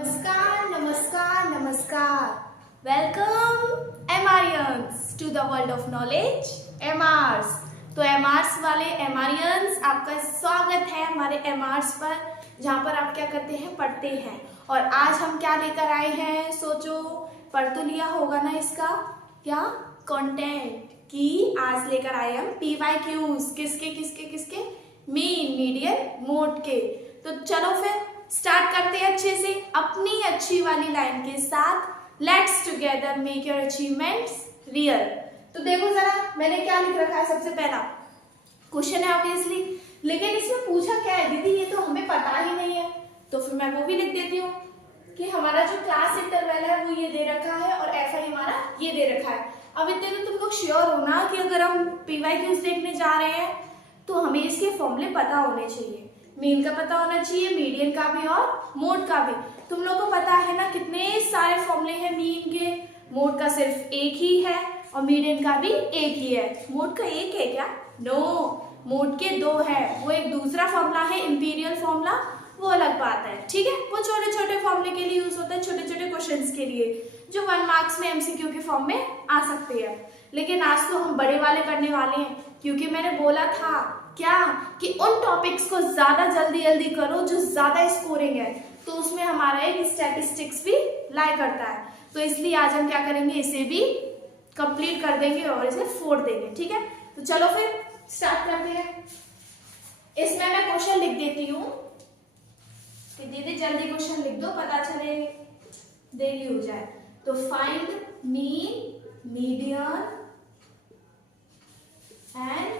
नमस्कार, नमस्कार, नमस्कार. Welcome MRians to the world of knowledge MRs. तो एमआरस वाले एमआरियंस, आपका स्वागत है हमारे एमआरस पर, जहाँ पर आप क्या करते हैं, पढ़ते हैं. और आज हम क्या लेकर आए हैं, सोचो. पढ़ तो लिया होगा ना इसका क्या कंटेंट, कि आज लेकर आए हम PYQs. किसके किसके किसके? मीन, मीडियन, मोड के. तो चलो फिर स्टार्ट करते हैं अच्छे से अपनी अच्छी वाली लाइन के साथ. Let's together make your achievements real. तो देखो जरा मैंने क्या लिख रखा है. सबसे पहला क्वेश्चन है ऑब्वियसली, लेकिन इसमें पूछा क्या है दीदी, ये तो हमें पता ही नहीं है. तो फिर मैं वो भी लिख देती हूँ कि हमारा जो क्लास इंटरवल है वो ये दे रखा है और FI हमारा ये दे रखा है. अब इतने तो तुम लोग श्योर हो ना कि अगर हम PYQs देखने जा रहे हैं तो हमें इसके फॉर्मूले पता होने चाहिए. मीन का पता होना चाहिए, मीडियन का भी और मोड का भी. तुम लोग को पता है ना कितने सारे फॉर्मूले हैं मीन के. मोड का सिर्फ एक ही है और मीडियन का भी एक ही है. मोड का एक है क्या? नो, मोड के दो है. वो एक दूसरा फॉर्मूला है इंपीरियल फॉर्मूला, वो अलग बात है. ठीक है, वो छोटे छोटे फॉर्मूले के लिए यूज होता है, छोटे छोटे क्वेश्चंस के लिए जो 1 मार्क्स में MCQ के फॉर्म में आ सकते हैं. लेकिन आज तो हम बड़े वाले करने वाले हैं, क्योंकि मैंने बोला था क्या कि उन टॉपिक्स को ज्यादा जल्दी जल्दी करो जो ज्यादा स्कोरिंग है. तो उसमें हमारा एक स्टैटिस्टिक्स भी लाई करता है. तो इसलिए आज हम क्या करेंगे, इसे भी कंप्लीट कर देंगे और इसे फोड़ देंगे. ठीक है, तो चलो फिर स्टार्ट करते हैं. इसमें मैं क्वेश्चन लिख देती हूँ कि दीदी जल्दी क्वेश्चन लिख दो, पता चले देरी हो जाए. तो find mean, median and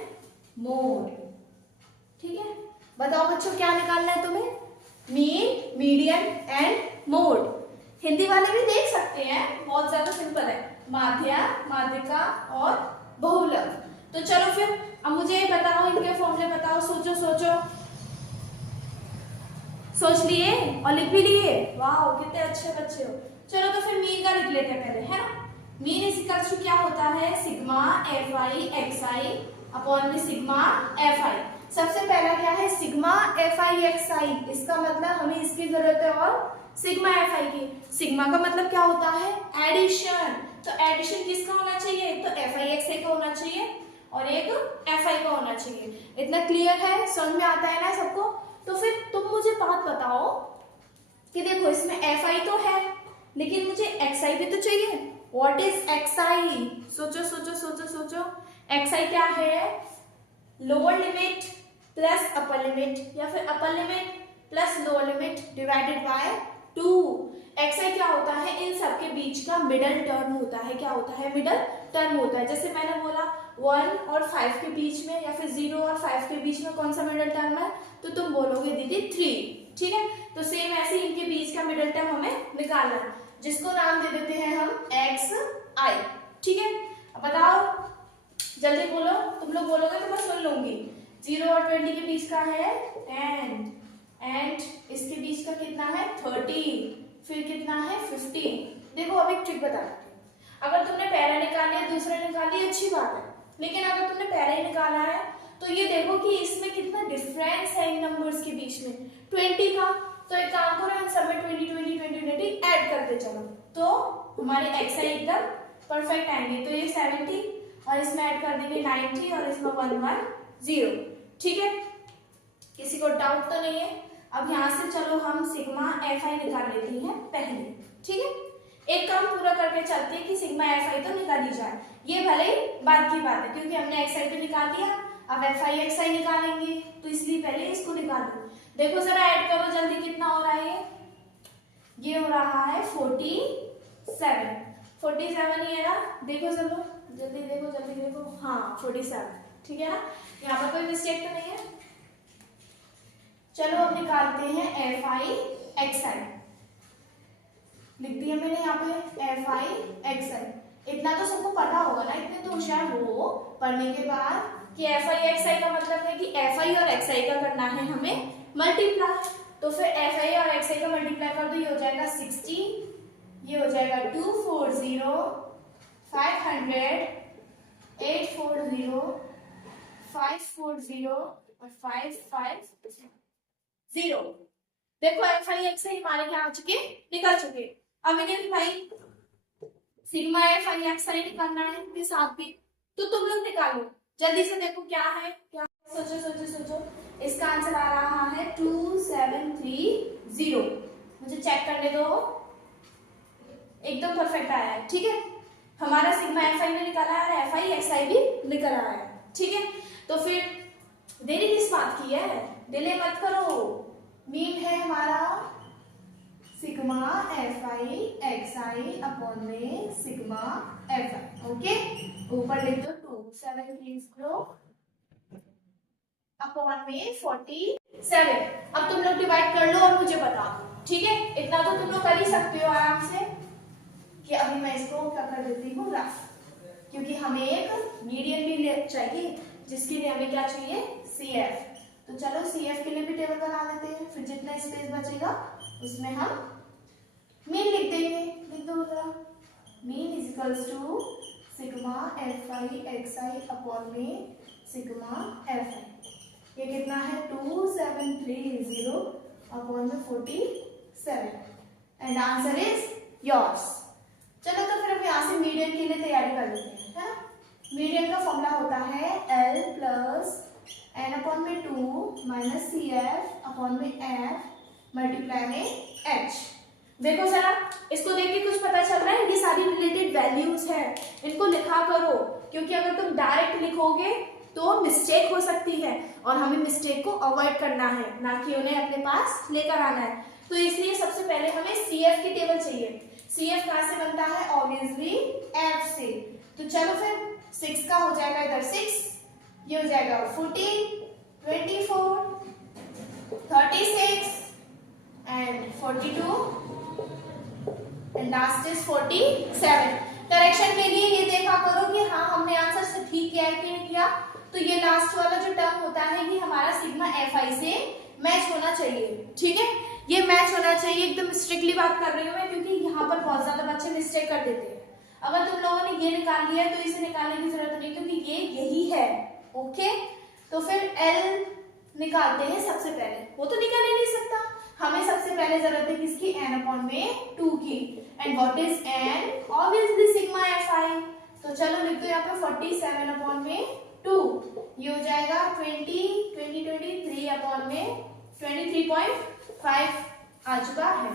mode. ठीक है, बताओ बच्चों क्या निकालना है तुम्हें? Mean, median and mode. Hindi वाले भी देख सकते हैं, बहुत ज्यादा सिंपल है. माध्य, माध्यिका और बहुलक. तो चलो फिर अब मुझे बताओ, इनके फॉर्मूले बताओ. सोचो सोचो, सोच लिए और लिख भी लिए. वाह कितने अच्छे बच्चे हो. चलो तो फिर मीन का लिख लेते हैं पहले, है ना. मीन इस क्या होता है, सिग्मा FI XI अपॉन में सिग्मा FI. सबसे पहला क्या है, सिग्मा FI XI. इसका मतलब हमें इसकी जरूरत है और सिग्मा FI की. सिग्मा का मतलब क्या होता है, एडिशन. तो एडिशन किसका होना चाहिए, एक तो FI XI का होना चाहिए और एक FI का होना चाहिए. इतना क्लियर है, समझ में आता है ना सबको. तो फिर तुम मुझे बात बताओ कि देखो इसमें FI तो है लेकिन मुझे XI भी तो चाहिए. What is XI? सोचो सोचो सोचो सोचो. XI क्या है, lower limit plus upper limit या फिर upper limit plus lower limit divided by 2. XI क्या होता है, इन सब के बीच का मिडल टर्म होता है. क्या होता है, मिडल टर्म होता है. जैसे मैंने बोला 1 और 5 के बीच में या फिर 0 और 5 के बीच में कौन सा मिडल टर्म है, तो तुम बोलोगे दीदी 3. ठीक है, तो सेम ऐसे इनके बीच का मिडल टर्म हमें निकालना है, जिसको नाम दे देते हैं हम XI. ठीक है, अब बताओ जल्दी बोलो. तुम लोग बोलोगे तो मैं सुन लूंगी. 0 और 20 के बीच का है 10 एंड इसके बीच का कितना है 30, फिर कितना है 15. देखो अब एक ट्रिक बता. अगर तुमने पहला निकाला है दूसरा निकाल लिया अच्छी बात है, लेकिन अगर तुमने पहला ही निकाला है तो ये देखो कि इसमें कितना डिफरेंस है इन नंबर्स के बीच में, 20 का. तो एक काम करो, इन सब में 20 20 20 20 ऐड करते चलो, तो हमारे XI एकदम परफेक्ट आएंगे. तो ये 70 और इसमें ऐड कर देंगे 90 और इसमें 110. ठीक है, किसी को डाउट तो नहीं है. अब यहाँ से चलो हम सिग्मा FI निकाल लेते हैं पहले. ठीक है, एक काम पूरा करके चलते हैं कि सिग्मा FI तो निकाल ही जाए. ये भले ही बाद की बात है क्योंकि हमने XI भी निकाल लिया, अब FI XI निकालेंगे, तो इसलिए पहले इसको निकाल लो. देखो जरा ऐड करो जल्दी, कितना हो रहा है ये हो रहा है 47. 47 ही है ना. देखो चलो जल्दी देखो, जल्दी देखो. हाँ 47. ठीक है ना, यहाँ पर कोई मिस्टेक तो नहीं है. चलो अब निकालते हैं FI XI. लिख दिया मैंने यहाँ पे FI XI. इतना तो सबको पता होगा ना, इतने तो होशियार हो पढ़ने के बाद कि FI XI का मतलब है कि FI और XI का करना है हमें मल्टीप्लाई. तो फिर FI और XI का मल्टीप्लाई कर दो, ये हो जाएगा 60, ये हो जाएगा 240, 500, 840, 540 और 550. देखो एफ आई एक्स आई हमारे यहाँ आ चुके, निकल चुके। अब इन्हें भाई सिग्मा एफ आई एक्स आई निकालना है इनके साथ भी, तो तुम लोग निकालो जल्दी से। देखो क्या है, क्या सोचो सोचो सोचो। इसका आंसर आ रहा है 2730। मुझे चेक करने दो, एकदम परफेक्ट आया है। ठीक है, हमारा सिग्मा एफ आई ने निकाला है और एफ आई एक्स आई भी निकल आया है। ठीक है, तो फिर देरी किस बात की है, डिले मत करो। मीन है हमारा sigma F I X I upon में सिग्मा एफ आई। ओके, ऊपर लिख दो 2730 अपॉन में 47। अब तुम लोग डिवाइड कर लो और मुझे बता दो। ठीक है, इतना तो तुम लोग कर ही सकते हो आराम से। कि अभी मैं इसको क्या कर देती हूँ रफ, क्योंकि हमें एक मीडियन भी चाहिए जिसके लिए हमें क्या चाहिए, सी एफ। तो चलो सी एफ के लिए भी टेबल बना लेते हैं, फिर जितना स्पेस बचेगा उसमें हम मीन लिख देंगे। लिख दो जरा, mean is equals to sigma F I X I upon में सिग्मा एफ आई। ये कितना है 2730 अपॉन में 47 एंड आंसर इज योर्स। चलो तो फिर हम यहाँ से मीडियन के लिए तैयारी कर लेते हैं, है ना। मीडियन का फॉर्मूला होता है L प्लस एन अपॉन में 2 माइनस सी एफ अपॉन में एफ मल्टीप्लाई में h। देखो जरा, इसको देख के कुछ पता चल रहा है, ये सारी रिलेटेड वैल्यूज है, इनको लिखा करो, क्योंकि अगर तुम डायरेक्ट लिखोगे तो मिस्टेक हो सकती है और हमें मिस्टेक को अवॉइड करना है, ना कि उन्हें अपने पास लेकर आना है। तो इसलिए सबसे पहले हमें सी एफ की टेबल चाहिए। सी एफ कहाँ से बनता है, ऑब्वियसली एफ से। तो चलो फिर 6 का हो जाएगा इधर 6, ये हो जाएगा 14, 24, 36 and 42 and last is 47। Correction के लिए ये देखा करो कि हाँ हमने आंसर से ठीक किया है कि नहीं किया। तो ये लास्ट वाला जो टर्म होता है ये हमारा सिग्मा एफ आई से मैच होना चाहिए। ठीक है, ये मैच होना चाहिए, एकदम स्ट्रिक्टली बात कर रही हूँ मैं, क्योंकि यहाँ पर बहुत ज्यादा बच्चे मिस्टेक कर देते हैं। अगर तुम लोगों ने ये निकाल लिया है तो इसे निकालने की जरूरत नहीं, क्योंकि ये यही है। ओके, तो फिर L निकालते हैं सबसे पहले, वो तो निकाल ही नहीं सकता, हमें सबसे पहले जरूरत है किसकी, n अपॉन में 2 की। And what is n, obviously sigma F आई। तो चलो लिख दो यहाँ पे 47 अपॉन में 2, ये हो जाएगा 23 अपॉन में 23.5 आ चुका है।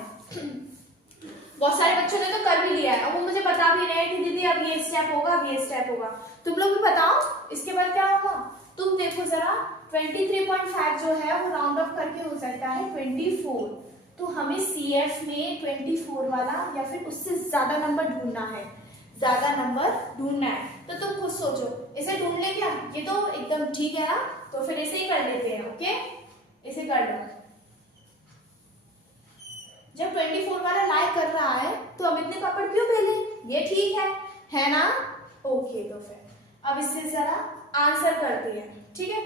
बहुत सारे बच्चों ने तो कर भी लिया है, वो मुझे बता भी रहे हैं कि दीदी अब ये स्टेप होगा, अब ये स्टेप होगा। तुम लोग भी बताओ इसके बाद क्या होगा। तुम देखो जरा, 23.5 जो है वो राउंड ऑफ करके हो सकता है 24। तो हमें CF में 24 वाला या फिर उससे ज्यादा नंबर ढूंढना है, ज्यादा नंबर ढूंढना है। तो तुम खुद सोचो, इसे ढूंढ ले क्या, ये तो एकदम ठीक है ना, तो फिर इसे ही कर लेते हैं। ओके, इसे कर लो। जब 24 वाला लाइक कर रहा है तो हम इतने पापड़ क्यों बेले, ये ठीक है ना। ओके, तो फिर अब इससे जरा आंसर करते हैं। ठीक है,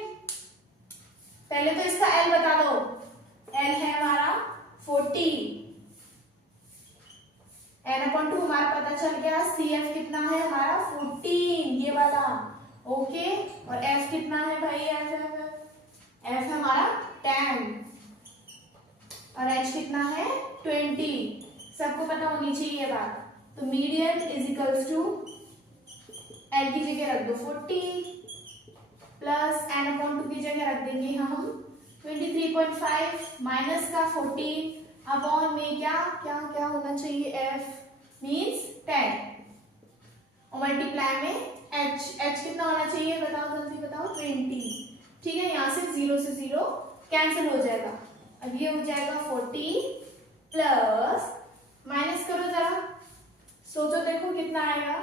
पहले तो इसका L बता दो। L है हमारा 40, n/2 हमारा पता चल गया। CF कितना है हमारा 14, ये वाला। ओके, और F कितना है भाई, F है हमारा 10 और H कितना है 20। सबको पता होनी चाहिए ये बात। तो median is equals to L की जगह रख दो 40 प्लस n/2 की जगह रख देंगे हम 23.5 माइनस का 14 अपॉन में क्या क्या क्या होना चाहिए, F मीन्स 10 और मल्टीप्लाई में H कितना होना चाहिए, बताओ जल्दी बताओ, 20। ठीक है, यहाँ से 0 से 0 कैंसिल हो जाएगा। अब ये हो जाएगा 40 प्लस माइनस करो जरा, सोचो देखो कितना आएगा,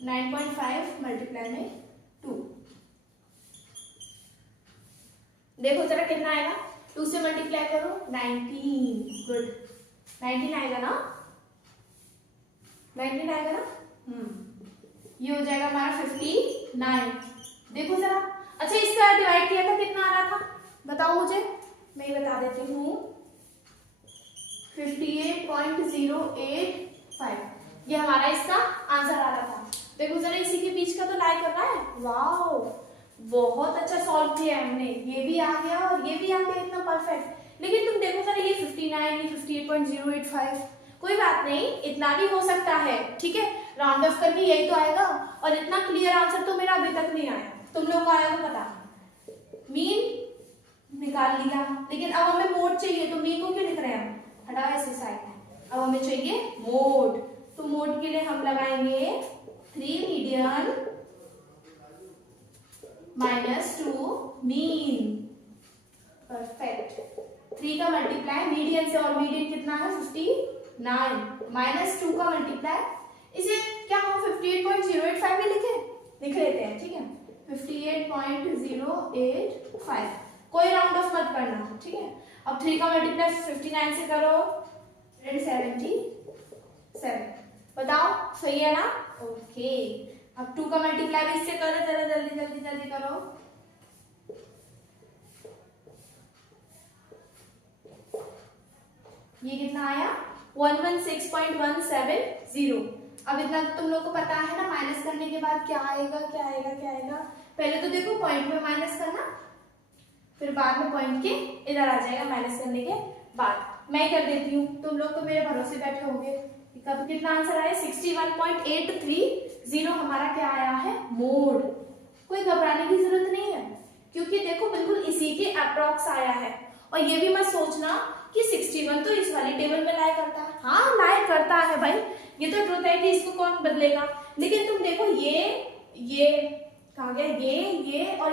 9.5 मल्टीप्लाई में 2। देखो जरा कितना आएगा, 2 से मल्टीप्लाई करो 19। गुड, 19 आएगा ना, 19 आएगा ना। ये हो जाएगा हमारा 59। देखो जरा, अच्छा इसका डिवाइड किया था कितना आ रहा था, बताओ मुझे, मैं बता देती हूँ 58.085। ये हमारा इसका आंसर आ रहा था। देखो जरा इसी के बीच का तो लाइक कर रहा है, वाओ बहुत अच्छा सॉल्व किया हमने, ये भी आ गया और ये भी आ गया, इतना परफेक्ट। लेकिन तुम देखो सर, ये 59, ये 58.085, कोई बात नहीं, इतना भी हो सकता है, ठीक है, राउंड ऑफ करके यही तो आएगा। और इतना क्लियर आंसर तो मेरा अभी तक नहीं आया, तुम लोग को आया तो पता। मीन निकाल लिया, लेकिन अब हमें मोड चाहिए, तो मीन को क्यों लिख रहे हैं हम, हटाओ ऐसे साइड। अब हमें चाहिए मोड, तो मोड के लिए हम लगाएंगे 3 मीडियन -2 मीन। परफेक्ट। 3 का मल्टीप्लाई मीडियन से, और मीडियन कितना है 59, -2 का मल्टीप्लाई, इसे क्या हम 58.085 में लिख लेते हैं, ठीक है, 58.085, कोई राउंड ऑफ मत करना, ठीक है। अब 3 का मल्टीप्लाई 59 से करो, 177, बताओ सही है ना, ओके। अब 2 का मल्टीप्लाई भी इससे करो, जरा जल्दी जल्दी जल्दी करो, ये कितना आया 116.170। अब इतना तो तुम लोग को पता है ना, माइनस करने के बाद क्या आएगा, क्या आएगा, क्या आएगा। पहले तो देखो पॉइंट में माइनस करना, फिर बाद में पॉइंट के इधर आ जाएगा माइनस करने के बाद। मैं कर देती हूँ, तुम लोग तो मेरे भरोसे बैठे होंगे। कब कितना आंसर आया 61.830, हमारा क्या आया है मोड। कोई घबराने की जरूरत नहीं है, क्योंकि देखो बिल्कुल इसी के अप्रॉक्स आया है। और ये भी मत सोचना कि 61 तो इस वाली टेबल में लाया करता है, हाँ लाया करता है भाई, ये तो ट्रुथ है कि इसको कौन बदलेगा। लेकिन तुम देखो ये कहा गया, ये और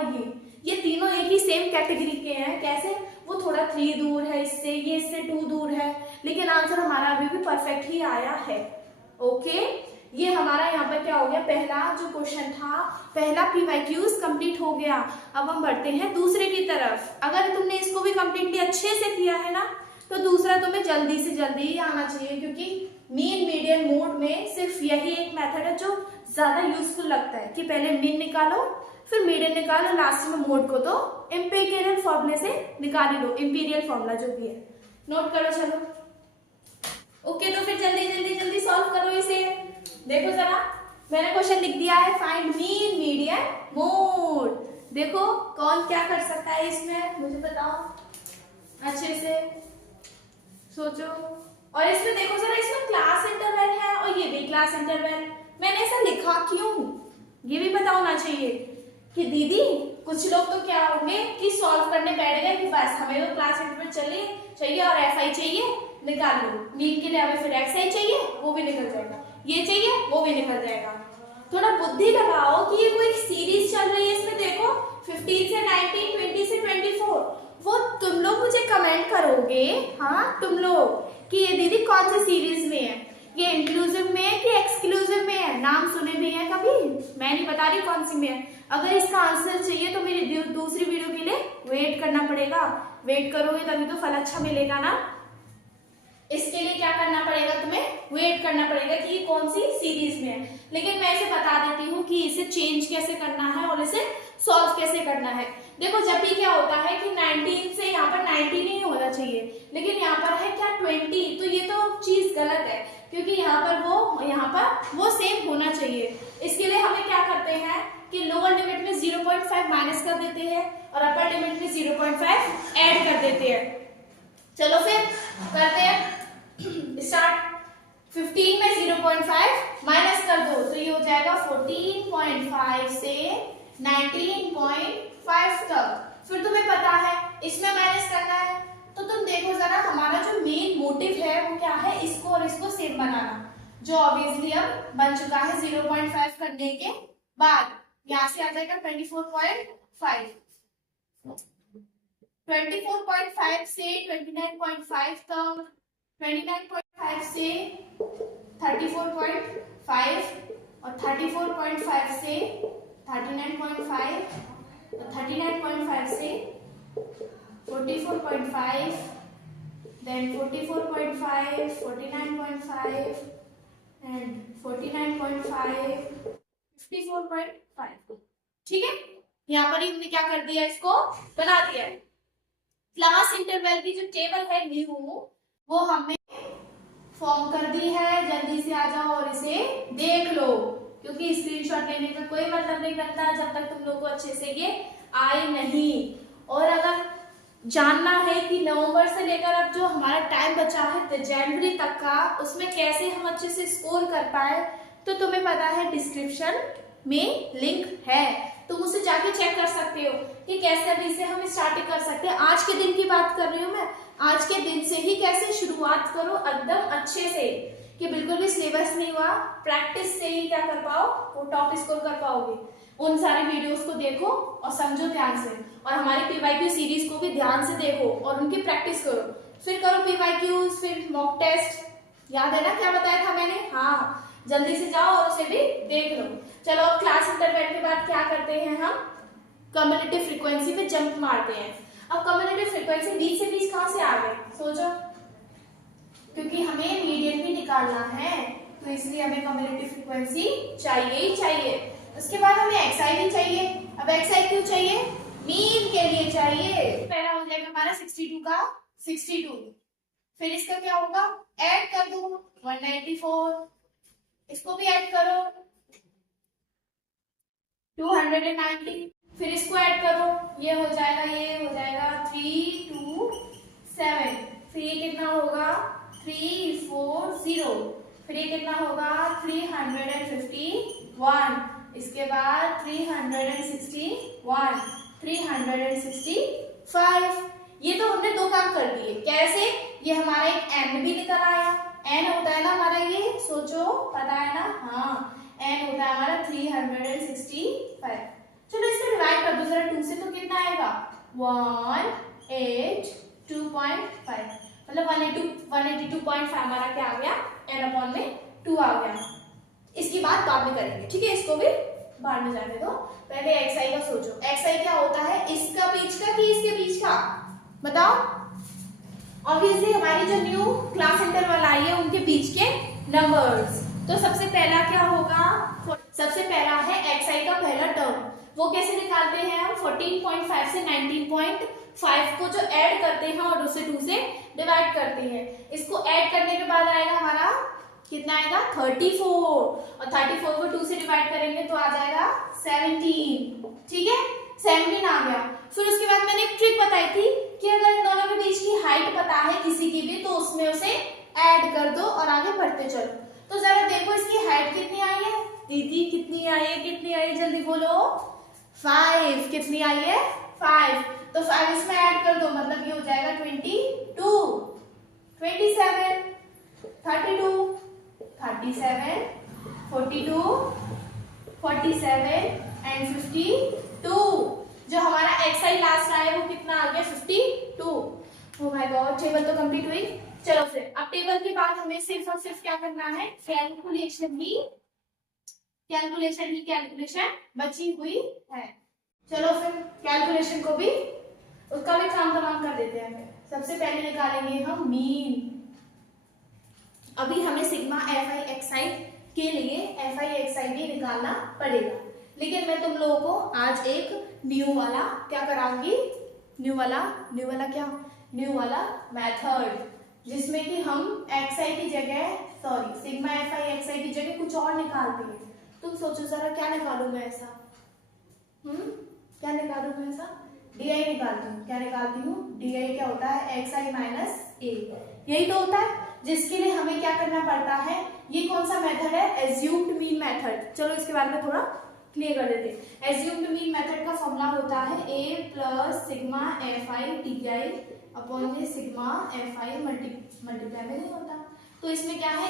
ये तीनों एक ही सेम कैटेगरी के हैं। कैसे, वो थोड़ा 3 दूर है इससे, ये इससे 2 दूर है, लेकिन आंसर हमारा अभी भी परफेक्ट ही आया है। ओके, ये हमारा यहाँ पर क्या हो गया, पहला जो क्वेश्चन था, पहला PYQs कंप्लीट हो गया। अब हम बढ़ते हैं दूसरे की तरफ। अगर तुमने इसको भी कंप्लीटली अच्छे से किया है ना, तो दूसरा तुम्हें जल्दी से जल्दी ही आना चाहिए, क्योंकि मीन मीडियन मोड में सिर्फ यही एक मेथड है जो ज्यादा यूजफुल लगता है, कि पहले मीन निकालो, फिर मीडियन निकालो, लास्ट में मोड को तो इंपीरियल फॉर्मूले से निकाल लो, इंपीरियल फॉर्मूला जो भी है, नोट करो। चलो ओके, तो फिर जल्दी जल्दी जल्दी सॉल्व करो इसे। देखो जरा, मैंने क्वेश्चन लिख दिया है, फाइंड मीन मीडियन मोड। देखो कौन क्या कर सकता है इसमें, मुझे बताओ, अच्छे से सोचो। और इसमें देखो जरा, इसमें क्लास इंटरवल है और ये भी क्लास इंटरवल। मैंने ऐसा लिखा क्यों, ये भी पता होना चाहिए कि दीदी कुछ लोग तो क्या होंगे कि सॉल्व करने बैठ गए कि बस हमें तो क्लास इंटरवल चाहिए और FI चाहिए, निकाल लो। मीन के लिए हमें फिर XI चाहिए, वो भी निकल जाएगा, ये चाहिए वो भी निकल जाएगा। थोड़ा बुद्धि लगाओ कि ये कोई सीरीज चल रही है, इसमें देखो 15 से 19, 20 से 24, वो तुम लोग मुझे कमेंट करोगे, हाँ तुम लोग, कि ये दीदी कौन सी सीरीज में है, ये इंक्लूसिव में है कि एक्सक्लूसिव में है, नाम सुने भी है कभी, मैं नहीं बता रही कौन सी में है। अगर इसका आंसर चाहिए तो मेरी दूसरी वीडियो के लिए वेट करना पड़ेगा, वेट करोगे तभी तो फल अच्छा मिलेगा ना। इसके लिए क्या करना पड़ेगा, तुम्हें वेट करना पड़ेगा कि ये कौन सी सीरीज में है। लेकिन मैं इसे बता देती हूँ कि इसे चेंज कैसे करना है और इसे सॉल्व कैसे करना है। देखो जब भी क्या होता है कि 19 से यहाँ पर 19 ही होना चाहिए, लेकिन यहाँ पर है क्या 20, तो ये तो चीज गलत है, क्योंकि यहाँ पर वो सेम होना चाहिए। इसके लिए हमें क्या करते हैं कि लोअर लिमिट में 0.5 माइनस कर देते हैं और अपर लिमिट में 0.5 ऐड कर देते हैं। चलो फिर करते हैं स्टार्ट। 15 में 0.5 माइनस कर दो तो ये हो जाएगा 14.5 से 19.5 तक। फिर तुम्हें पता है इसमें माइनस करना है, तो तुम देखो जरा हमारा जो मेन मोटिव है वो क्या है, इसको और इसको सेम बनाना, जो ऑब्वियसली अब बन चुका है 0.5 करने के बाद। यहाँ से आ जाएगा 24.5, 24.5 से 29.5 तक, 29.5 से 34.5 और 34.5 से 39.5 और 39.5 से 44.5, then 44.5, 49.5 and 49.5, 54.5। ठीक है, यहाँ पर हमने क्या कर दिया, इसको बना दिया है। क्लास इंटरवल की जो टेबल है न्यू, वो हमने फॉर्म कर दी है। जल्दी से आ जाओ और इसे देख लो। क्योंकि स्क्रीनशॉट लेने का कोई मतलब नहीं बनता जब तक तुम लोग को अच्छे से ये आए नहीं। और अगर जानना है कि नवंबर से लेकर अब जो हमारा टाइम बचा है जनवरी तक का, उसमें कैसे हम अच्छे से स्कोर कर पाए, तो तुम्हें पता है डिस्क्रिप्शन में लिंक है, तुम उसे जाके चेक कर सकते हो कि कैसे अभी से हम स्टार्टिंग कर सकते हैं। आज के दिन की बात कर रही हूँ मैं, आज के दिन से ही कैसे शुरुआत करो एकदम अच्छे से, कि बिल्कुल भी सिलेबस नहीं हुआ, प्रैक्टिस से ही क्या कर पाओ, वो टॉप स्कोर कर पाओगे। उन सारे वीडियोस को देखो और समझो ध्यान से, और हमारी पीवाईक्यू सीरीज को भी ध्यान से देखो और उनकी प्रैक्टिस करो, फिर करो पीवाईक्यूज, फिर मॉक टेस्ट। याद है ना क्या बताया था मैंने? हाँ, जल्दी से जाओ और उसे भी देख लो। चलो अब क्लास इंटरवेल के बाद क्या करते हैं हम, कम्युलेटिव फ्रीक्वेंसी पे जंप मारते हैं। अब कम्युलेटिव फ्रीक्वेंसी 20 से 20 कहां से आ गए सोचो, क्योंकि हमें मीडियन भी निकालना है, तो इसलिए हमें कम्युलेटिव फ्रीक्वेंसी चाहिए ही चाहिए। उसके बाद हमें एक्सआई भी चाहिए। अब एक्सआई क्यों चाहिए? मीन के लिए चाहिए। पहला हो जाएगा हमारा 62 का 62, फिर इसका क्या होगा, ऐड कर दो 194, इसको भी ऐड करो 290, फिर इसको ऐड करो, ये हो जाएगा 327, फिर ये कितना होगा 340, फिर ये कितना होगा 351, इसके बाद 361, 365। ये तो हमने दो काम कर दिए। कैसे? ये हमारा एक एन भी निकल आया, एन होता है ना हमारा, ये सोचो पता है ना, हाँ एन होता है हमारा 365। चलो इसको डिवाइड कर दो जरा 2 से, तो कितना आएगा 182.5, मतलब 182.5 हमारा क्या आ गया, n अपॉन में 2 आ गया। इसकी बात बाद में करेंगे, ठीक है, इसको भी बाद में जाने दो, पहले xi का सोचो। xi क्या होता है, इसका बीच का कि इसके बीच का, बताओ। ऑब्वियसली हमारी जो न्यू क्लास इंटरवल आई है उनके बीच के नंबर्स। तो सबसे पहला क्या होगा, सबसे पहला है xi का पहला टर्म, वो कैसे निकालते हैं हम, 14.5 से 19.5 को जो ऐड करते हैं और उसे 2 से डिवाइड करते हैं। इसको ऐड करने के बाद आएगा हमारा कितना आएगा 34, और 34 को 2 से डिवाइड करेंगे तो आ जाएगा 17, ठीक है 17 आ गया। फिर उसके बाद मैंने एक ट्रिक बताई थी कि अगर इन दोनों के बीच की हाइट पता है किसी की भी, तो उसमें उसे ऐड कर दो और आगे बढ़ते चलो। तो जरा देखो इसकी हाइट कितनी आई है दीदी, कितनी आई है, कितनी आई है, जल्दी बोलो 5, कितनी आई है 5, तो 5 इसमें ऐड कर दो, मतलब ये हो जाएगा 22, 27, 32, 37, 42, 47 एंड 52। जो हमारा xi लास्ट आया वो कितना आ गया 52। ओह माय गॉड, टेबल तो कंप्लीट हुई। चलो फिर अब टेबल के बाद हमें सिर्फ और सिर्फ क्या करना है, कैलकुलेशन बची हुई है। चलो फिर कैलकुलेशन को भी, उसका भी काम तमाम कर देते हैं। सबसे पहले निकालेंगे हम मीन। अभी हमें सिग्मा fi के लिए fi भी निकालना पड़ेगा, लेकिन मैं तुम लोगों को आज एक न्यू वाला क्या कराऊंगी, न्यू वाला मेथड, जिसमें कि हम xi की जगह, सॉरी सिग्मा fi की जगह कुछ और निकालते हैं। तुम सोचो जरा क्या निकालूं मैं ऐसा, क्या निकालूं मैं ऐसा, di निकालती हूँ। क्या निकालती हूँ, di क्या होता है xi माइनस a, यही तो होता है, जिसके लिए हमें क्या करना पड़ता है, ये कौन सा मेथड है, एज्यूम्ड मीन मेथड। चलो इसके बारे में थोड़ा क्लियर कर देते हैं। एज्यूम्ड मीन मेथड का फॉर्मूला होता है a plus sigma fi di upon में सिग्मा fi मल्टीप्लाई में नहीं होता, तो इसमें क्या है a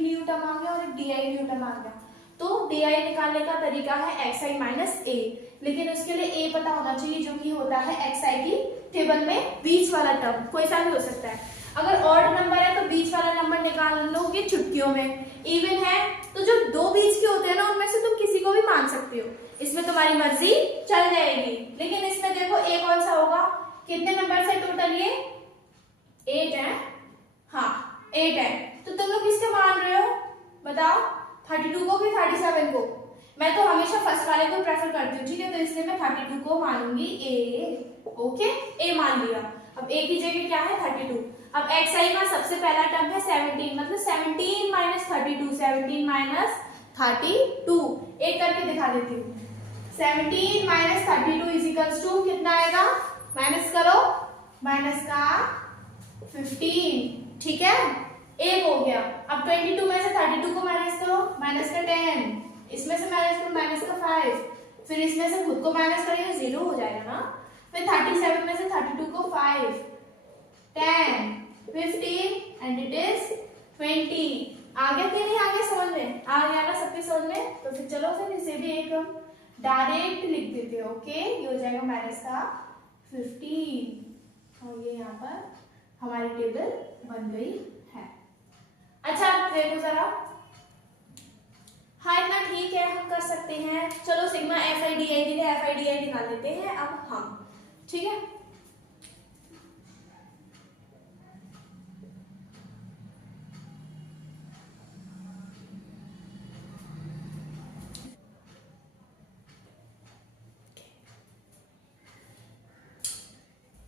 न्यू टर्म आ गया और di न्यू टर्म आ गया। तो di निकालने का तरीका है xi माइनस a, लेकिन उसके लिए a पता होना चाहिए, जो कि होता है xi की टेबल में बीच वाला टर्म, कोई सा भी हो सकता है। अगर ऑड नंबर है तो बीच वाला नंबर निकाल लोगे चुटकियों में, इवन है तो जो दो बीच के होते हैं ना उनमें से तुम किसी को भी मान सकते हो, इसमें तुम्हारी मर्जी चल जाएगी। लेकिन इसमें देखो a कौन सा होगा, कितने नंबर है टोटल, ये 8 है, हाँ 8 है, तो तुम लोग किसके मान रहे हो बताओ, 32 को कि 37 को? मैं तो हमेशा फर्स्ट वाले को प्रेफर करती हूँ, ठीक है, तो इसलिए मैं 32 को मानूंगी a, ओके a मान लिया। अब a की जगह क्या है 32। अब xi का सबसे पहला टर्म है 17, मतलब 17 माइनस 32, 17 माइनस 32। एक करके दिखा देती हूँ। 17 माइनस 32 इज इक्वल्स टू कितना आएगा, माइनस करो, माइनस का 15, ठीक है, एक हो गया। अब 22 में से 32 को माइनस करो, माइनस का 10, इसमें से माइनस करो, माइनस का 5, फिर इसमें से खुद को माइनस करेंगे, 0 हो जाएगा ना। फिर 37 में से 32 को 5, 10, 15 एंड इट इज 20। आगे कि नहीं आगे समझ में आ गया ना सबके समझ में? तो फिर चलो फिर इसे भी एक डायरेक्ट लिख देते हैं। ओके, ये हो जाएगा माइनस का 15 और ये यहाँ पर हमारी टेबल बन गई है। अच्छा देखो जरा, हाँ इतना ठीक है, हम कर सकते हैं। चलो sigma F I D I D F I D I निकाल लेते हैं अब हम, ठीक है।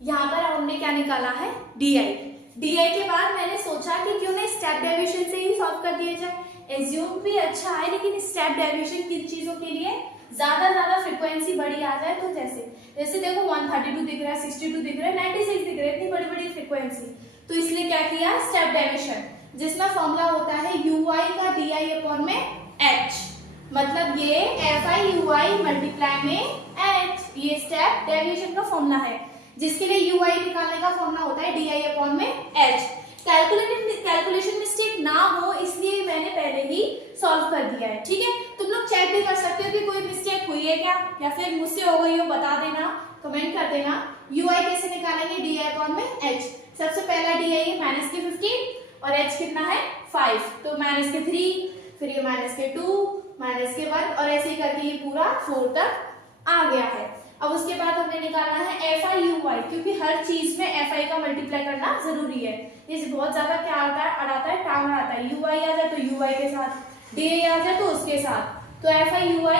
यहाँ पर हमने क्या निकाला है, डी आई। डी आई के बाद मैंने सोचा कि क्यों ना स्टेप डेविएशन से ही सॉल्व कर दिया जाए। एज्यूम भी अच्छा है, लेकिन स्टेप डेविएशन किन चीजों के लिए, ज्यादा फ्रीक्वेंसी बड़ी आ जाए तो जैसे देखो 132 दिख रहा है, 62 दिख रहा है, 96 दिख रहा है, इतनी बड़ी बड़ी फ्रीक्वेंसी, तो इसलिए क्या किया स्टेप डेविएशन, जिसका फॉर्मूला होता है ui का di अपॉन में h, मतलब ये fi ui मल्टीप्लाई में h, ये स्टेप डेविएशन का फॉर्मूला है, जिसके लिए ui निकालने का फॉर्मूला होता है di अपॉन में h। कैलकुलेशन मिस्टेक ना हो इसलिए मैंने पहले ही सॉल्व कर दिया है, ठीक है। तुम लोग चेक भी कर सकते हो कि कोई मिस्टेक हुई है क्या, या फिर मुझसे हो गई हो बता देना, कमेंट कर देना। ui कैसे निकालेंगे, di अपॉन में h। सबसे पहला di है माइनस के 15 और h कितना है 5, तो माइनस के 3, फिर ये माइनस के 2, माइनस के 1 और ऐसे ही करके ये पूरा 4 तक आ गया है। अब उसके बाद हमने निकालना है fi ui, क्योंकि हर चीज में fi का मल्टीप्लाई करना जरूरी है। ये बहुत ज्यादा क्या आता है, अड़ाता है, टांग आता है। ui आ जाए तो ui के साथ, di आ जाए तो उसके साथ, तो fi ui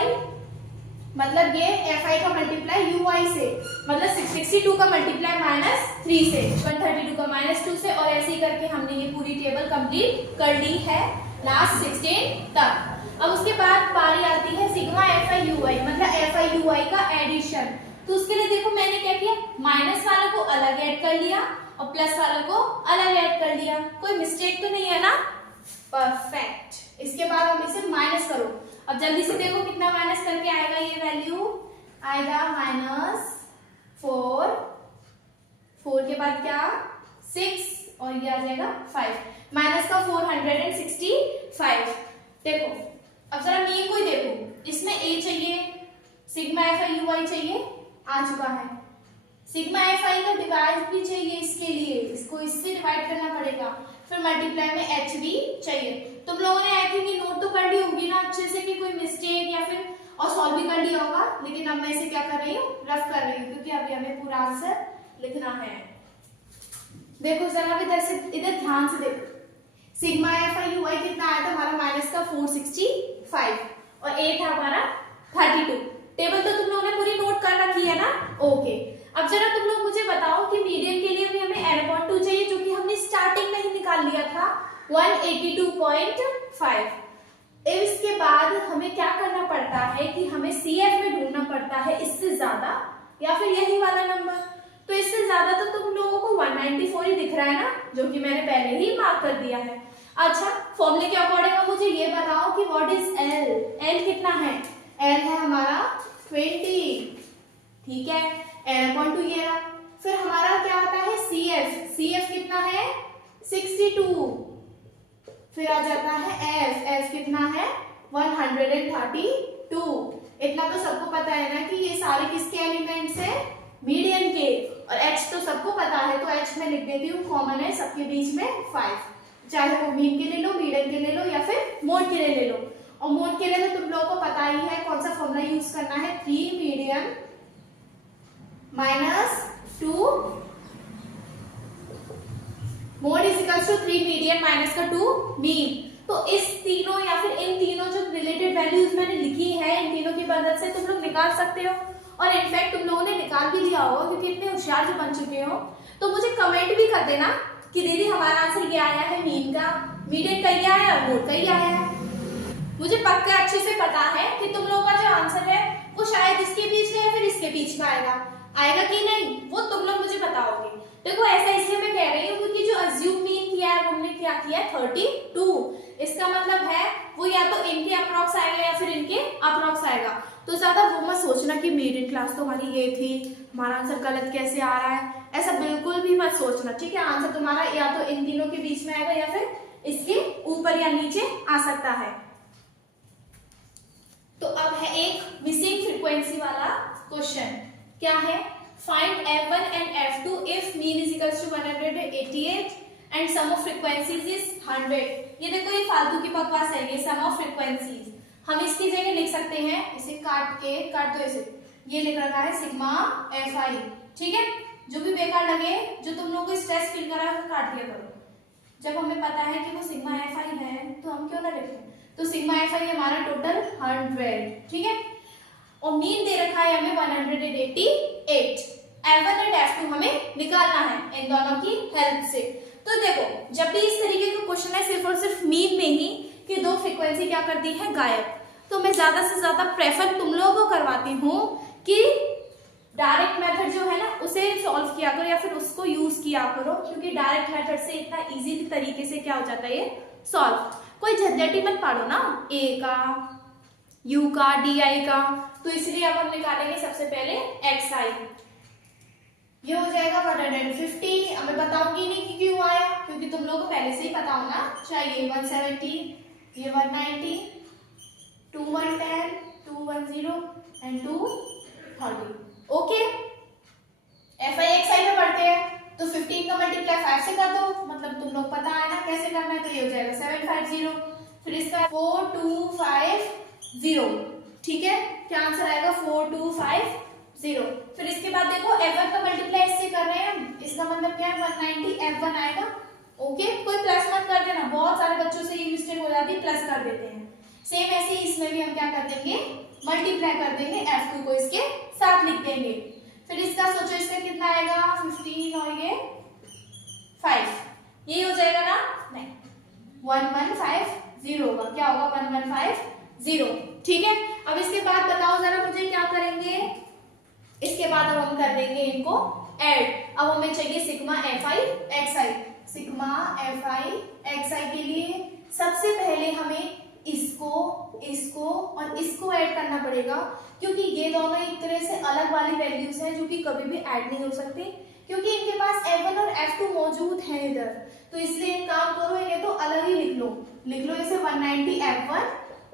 मतलब ये fi का मल्टीप्लाई ui से, मतलब 62 का मल्टीप्लाई -3 से, 132 का -2 से, और ऐसे ही करके हमने ये पूरी टेबल कंप्लीट कर ली है लास्ट 16 तक। अब उसके बाद बारी आती है सिग्मा fi ui, मतलब fi ui का एडिशन। तो उसके लिए देखो मैंने क्या किया, माइनस वाले को अलग ऐड कर लिया और प्लस वाले को अलग ऐड कर लिया, कोई मिस्टेक तो नहीं है ना, परफेक्ट। इसके बाद हम इसे माइनस करो, अब जल्दी से देखो कितना माइनस करके आएगा, ये वैल्यू आएगा -4, 4 के बाद क्या 6 और ये आ जाएगा 5, माइनस का 465। देखो अब जरा मीन को ही देखो, इसमें a चाहिए, सिग्मा fi ui चाहिए, आ चुका है। सिग्मा fi का डिवाइड भी चाहिए, इसके लिए इसको इससे डिवाइड करना पड़ेगा, फिर मल्टीप्लाई में h भी चाहिए। तुम लोगों ने आई थिंक नोट तो कर ली होगी ना अच्छे से कि कोई मिस्टेक या फिर और सॉल्व भी कर लिया होगा, लेकिन अब मैं इसे क्या कर रही हूँ, रफ कर रही हूँ, क्योंकि अभी हमें पूरा आंसर लिखना है। देखो जरा इधर से, इधर ध्यान से देखो, सिग्मा fi ui कितना आया था हमारा, माइनस का 465 और a था हमारा 32। टेबल तो तुम लोगों ने पूरी नोट कर रखी है ना, ओके। अब जरा तुम लोग मुझे बताओ कि मीडियन के लिए भी हमें n/2 चाहिए, जो कि हमने स्टार्टिंग में ही निकाल लिया था 182.5। इसके बाद हमें क्या करना पड़ता है कि हमें CF में ढूंढना पड़ता है इससे ज्यादा या फिर यही वाला नंबर। तो इससे ज्यादा तो तुम लोगों को 194 ही दिख रहा है ना, जो कि मैंने पहले ही मार्क कर दिया है। अच्छा फॉर्मूले के अकॉर्डिंग मुझे ये बताओ कि व्हाट इज L, L कितना है, L है हमारा 20, ठीक है, n/2 ये रहा। फिर हमारा क्या आता है CF, CF कितना है 62, फिर आ जाता है F, F कितना है 132। इतना तो सबको पता है ना कि ये सारे किसके एलिमेंट्स है, मीडियन के, और H तो सबको पता है, तो H में लिख देती हूँ, कॉमन है सबके बीच में 5, चाहे वो मीन के ले लो, मीडियन के ले लो या फिर मोड के लिए ले लो। और मोड के लिए तो तुम लोगों को पता ही है कौन सा फॉर्मूला यूज करना है, 3 median -2 mode is equals to 3 median minus का 2 मीन। तो इस तीनों या फिर इन तीनों जो रिलेटेड वैल्यूज मैंने लिखी है, इन तीनों की मदद से तुम लोग निकाल सकते हो, और इनफैक्ट तुम लोगों ने निकाल भी लिया होगा क्योंकि इतने होशियार जो बन चुके हो। तो मुझे कमेंट भी कर देना कि दीदी हमारा आंसर ये आया है मीन का, मीडियन का ये आया, मोड का ये आया है। मुझे पक्का अच्छे से पता है कि तुम लोगों का जो आंसर है वो शायद इसके बीच में या फिर इसके बीच में आएगा। आएगा कि नहीं वो तुम लोग मुझे बताओगे। देखो ऐसा इसलिए मैं कह रही हूँ क्योंकि जो अज्यूम मीन किया है हमने क्या किया है 32। इसका मतलब है वो या तो इनके अप्रॉक्स आएगा या फिर इनके अप्रॉक्स आएगा। तो ज्यादा वो मत सोचना कि मिडिल क्लास तो हमारी ये थी, हमारा आंसर गलत कैसे आ रहा है, ऐसा बिल्कुल भी मत सोचना, ठीक है। आंसर तुम्हारा या तो इन तीनों के बीच में आएगा या फिर इसके ऊपर या नीचे आ सकता है। तो अब है एक मिसिंग फ्रीक्वेंसी वाला क्वेश्चन। क्या है? Find F1 and F2 if mean is equals to 188 and sum of frequencies is 100। ये देखो ये फालतू की बकवास है, ये सम ऑफ फ्रीक्वेंसीज। हम इसकी जगह लिख सकते हैं, इसे काट दो इसे, ये लिख रखा है सिग्मा Fi, ठीक है। जो भी बेकार लगे, जो तुम लोगों को स्ट्रेस फील करा है काट दिया करो। जब हमें पता है कि वो सिग्मा Fi है तो हम क्यों ना लिखें। तो सिग्मा Fi हमारा टोटल 100, ठीक है। और मीन दे रखा है हमें 188। F1 एंड F2 हमें निकालना है इन दोनों की हेल्प से। तो देखो जब भी इस तरीके का क्वेश्चन है सिर्फ और सिर्फ मीन में ही कि दो फ्रीक्वेंसी क्या करती है गायब, तो मैं ज्यादा से ज्यादा प्रेफर तुम लोगों को करवाती हूँ कि डायरेक्ट मेथड जो है ना उसे सॉल्व किया करो या फिर उसको यूज किया करो, क्योंकि डायरेक्ट मेथड से इतना इजी तरीके से क्या हो जाता है ये सॉल्व। कोई झंझट ही मत पालो ना ए का, यू का, डी आई का। तो इसलिए अब हम निकालेंगे सबसे पहले एक्स आई। ये हो जाएगा 150। अब मैं बताऊंगी नहीं कि क्यों आया, क्योंकि तुम लोगों को पहले से ही पता होना चाहिए। 170, ये 190, 210, 210 and 230। Okay, F I X I में पढ़ते हैं तो 15 का मल्टीप्लाई 5 से कर दो, मतलब तुम लोग पता है ना कैसे करना है। तो ये हो जाएगा 750, फिर इसका 4250, ठीक है। क्या आंसर आएगा? 4250। फिर इसके बाद देखो F1 का मल्टीप्लाई इससे कर रहे हैं, इसका मतलब क्या है 190 F1 आएगा। ओके, कोई प्लस मत कर देना, बहुत सारे बच्चों से ये मिस्टेक हो जाती है, प्लस कर देते हैं। सेम ऐसे ही इसमें भी हम क्या कर देंगे, मल्टीप्लाई कर देंगे, F2 को इसके साथ लिख देंगे। फिर इसका सोचो इसका कितना आएगा 15 और ये 5, यही हो जाएगा ना? नहीं, 1150 होगा। क्या होगा? 1150, ठीक है। अब इसके बाद बताओ जरा मुझे क्या करेंगे। इसके बाद अब हम कर देंगे इनको ऐड। अब हमें चाहिए sigma Fi xi। Sigma Fi xi के लिए सबसे पहले हमें इसको और इसको ऐड करना पड़ेगा, क्योंकि ये दोनों एक तरह से अलग वाली वैल्यूज हैं जो कि कभी भी ऐड नहीं हो सकती, क्योंकि इनके पास F1 और F2 मौजूद हैं इधर। तो इसलिए एक काम करो, इन्हें तो अलग ही लिख लो इसे 190 F1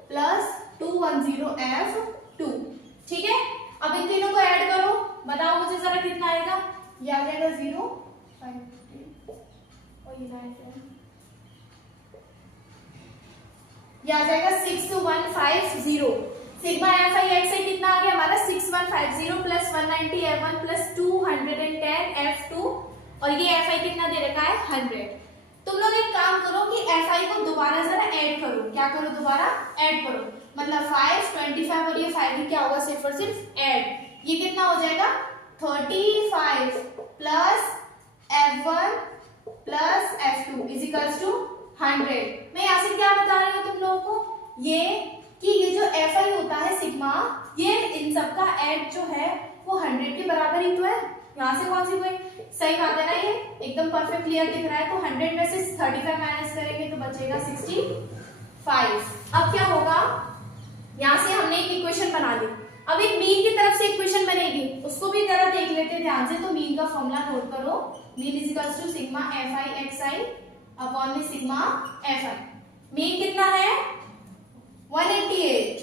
प्लस 210 F2, ठीक है। अब इन तीनों को ऐड करो, बताओ मुझे जरा कितना आएगा। ये आ जाएगा 0, 5 और ये 9, ये आ जाएगा 6150। सिग्मा Fi xi कितना आ गया हमारा 6150 प्लस 190 F1 प्लस 210 F2 और ये Fi कितना दे रखा है 100। तुम लोग एक काम करो कि Fi को दोबारा जरा ऐड करो। क्या करो? दोबारा ऐड करो, मतलब 5, 25 और ये 5 ही क्या होगा, सिर्फ और सिर्फ ऐड। ये कितना हो जाएगा 35 plus F1 plus F2 is equals to 100। मैं यहाँ से क्या बता रही हूँ तुम लोगों को, ये कि ये जो Fi होता है सिग्मा, ये इन सब का ऐड जो है वो 100 के बराबर ही तो है। यहाँ से कौन सी कोई सही बात है ना, ये एकदम परफेक्ट क्लियर दिख रहा है। तो 100 में से 35 माइनस करेंगे तो बचेगा 65। अब क्या होगा, यहाँ से हमने एक इक्वेशन बना ली। अब एक मीन की तरफ से इक्वेशन बनेगी, उसको भी जरा देख लेते हैं ध्यान से। तो मीन का फॉर्मूला नोट करो, mean is equals to sigma Fi xi upon में सिग्मा Fi। मीन कितना है 188,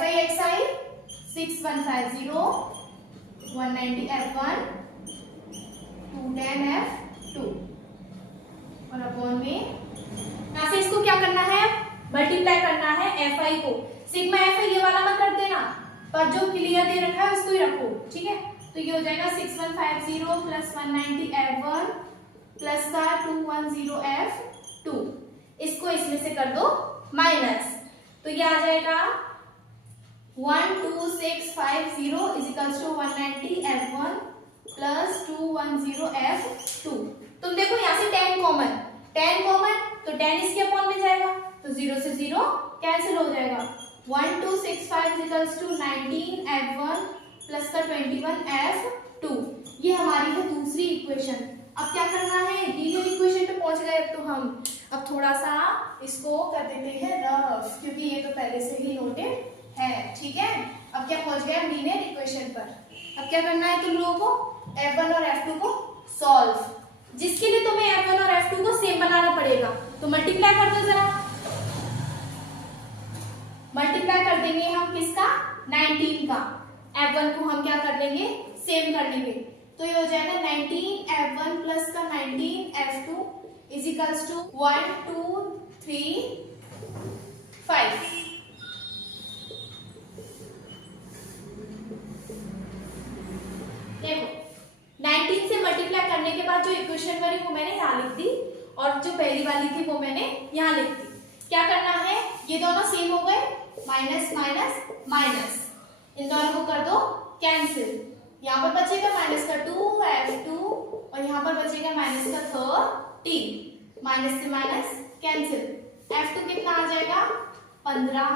Fi xi 6150, 190 F1, 210 F2 और अपॉन में यहाँ से इसको क्या करना है, मल्टीप्लाई करना है Fi को। सिग्मा Fi ये वाला मत कर देना, पर जो क्लियर दे रखा है उसको ही रखो, ठीक है। तो ये हो जाएगा 6150 प्लस 190 F1 प्लस का 210 F2। इसको इसमें से कर दो माइनस, तो ये आ जाएगा 12650 is equals to 190 F1 plus 210 F2। तुम देखो यहाँ से 10 कॉमन, तो 10 इसके अपॉन में जाएगा, तो 0 से 0 कैंसिल हो जाएगा। 1265 इक्वल्स टू 19f1 प्लस का 21f2। ये हमारी है दूसरी इक्वेशन। अब क्या करना है, दी गई इक्वेशन पे पहुंच गए अब तो हम। अब थोड़ा सा इसको कर देते हैं रफ, क्योंकि ये तो पहले से ही नोटेड है, ठीक है। अब क्या पहुंच गया लीनियर इक्वेशन पर। अब क्या करना है तुम लोगों को, f1 और f2 को सॉल्व, जिसके लिए तुम्हें f1 और f2 को सेम बनाना पड़ेगा। तो मल्टीप्लाई कर दो जरा, मल्टीप्लाई कर देंगे हम किसका, 19 का। f1 को हम क्या कर लेंगे, सेम कर लेंगे। तो ये हो जाएगा 19f1 प्लस का 19f2 इज इक्वल्स टू 1 2 3 5। देखो 19 से मल्टीप्लाई करने के बाद जो इक्वेशन बनी वो मैंने यहाँ लिख दी, और जो पहली वाली थी वो मैंने यहाँ लिख दी। क्या करना है, ये दोनों सेम हो गए, माइनस माइनस माइनस, इन दोनों को कर दो कैंसिल। यहाँ पर बचेगा माइनस का 2f2 और यहाँ पर बचेगा माइनस का 30, माइनस से माइनस कैंसिल। f2 कितना आ जाएगा, 15।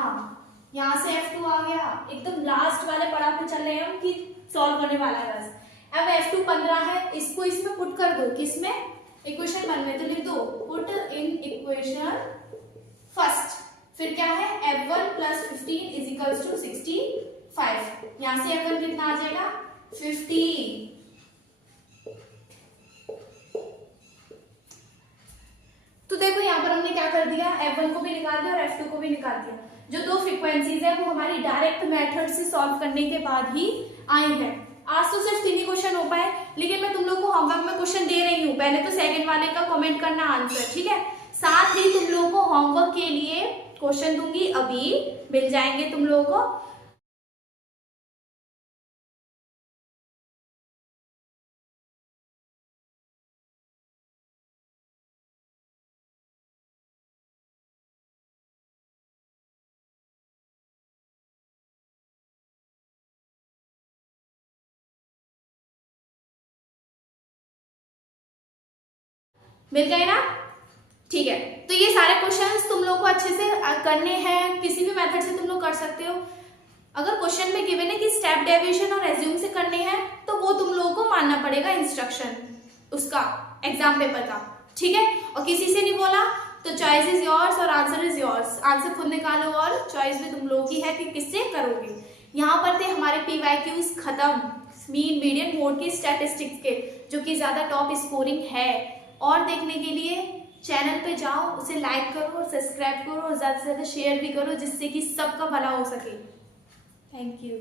यहाँ से f2 आ गया। एकदम लास्ट वाले पड़ाव पे चल रहे हैं हम कि सॉल्व करने वाला है बस। अब f2 15 है, इसको इसमें पुट कर दो, किसमें, इक्वेशन 1 में। तो लिख दो पुट इन इक्वेशन फर्स्ट। फिर क्या है, f1 plus 15 is equals to 65। यहाँ से f1 कितना आ जाएगा, 50। तो देखो यहाँ पर हमने क्या कर दिया, f1 को भी निकाल दिया और f2 को भी निकाल दिया। जो दो फ्रीक्वेंसीज है वो हमारी डायरेक्ट मेथड से सॉल्व करने के बाद ही आई है। आज तो सिर्फ 3 ही क्वेश्चन हो पाए, लेकिन मैं तुम लोग को होमवर्क में क्वेश्चन दे रही हूँ। पहले तो सेकंड वाले का कमेंट करना आंसर, ठीक है। साथ ही तुम लोगों को होमवर्क के लिए क्वेश्चन दूंगी, अभी मिल जाएंगे तुम लोगों को। मिल गए ना, ठीक है। तो ये सारे क्वेश्चंस तुम लोग को अच्छे से करने हैं, किसी भी मेथड से तुम लोग कर सकते हो। अगर क्वेश्चन में गिवन है कि स्टेप डेविएशन और एज्यूम से करने हैं, तो वो तुम लोगों को मानना पड़ेगा इंस्ट्रक्शन उसका, एग्जाम पेपर का, ठीक है। और किसी से नहीं बोला तो चॉइस इज योर्स और आंसर इज योर्स। आंसर खुद निकालो और चॉइस भी तुम लोगों की है कि किससे करोगे। यहाँ पर थे हमारे PYQs खत्म, मीन मीडियन मोड के स्टैटिस्टिक्स के, जो कि ज्यादा टॉप स्कोरिंग है। और देखने के लिए चैनल पे जाओ, उसे लाइक करो और सब्सक्राइब करो और ज्यादा से ज्यादा शेयर भी करो, जिससे कि सबका भला हो सके। Thank you.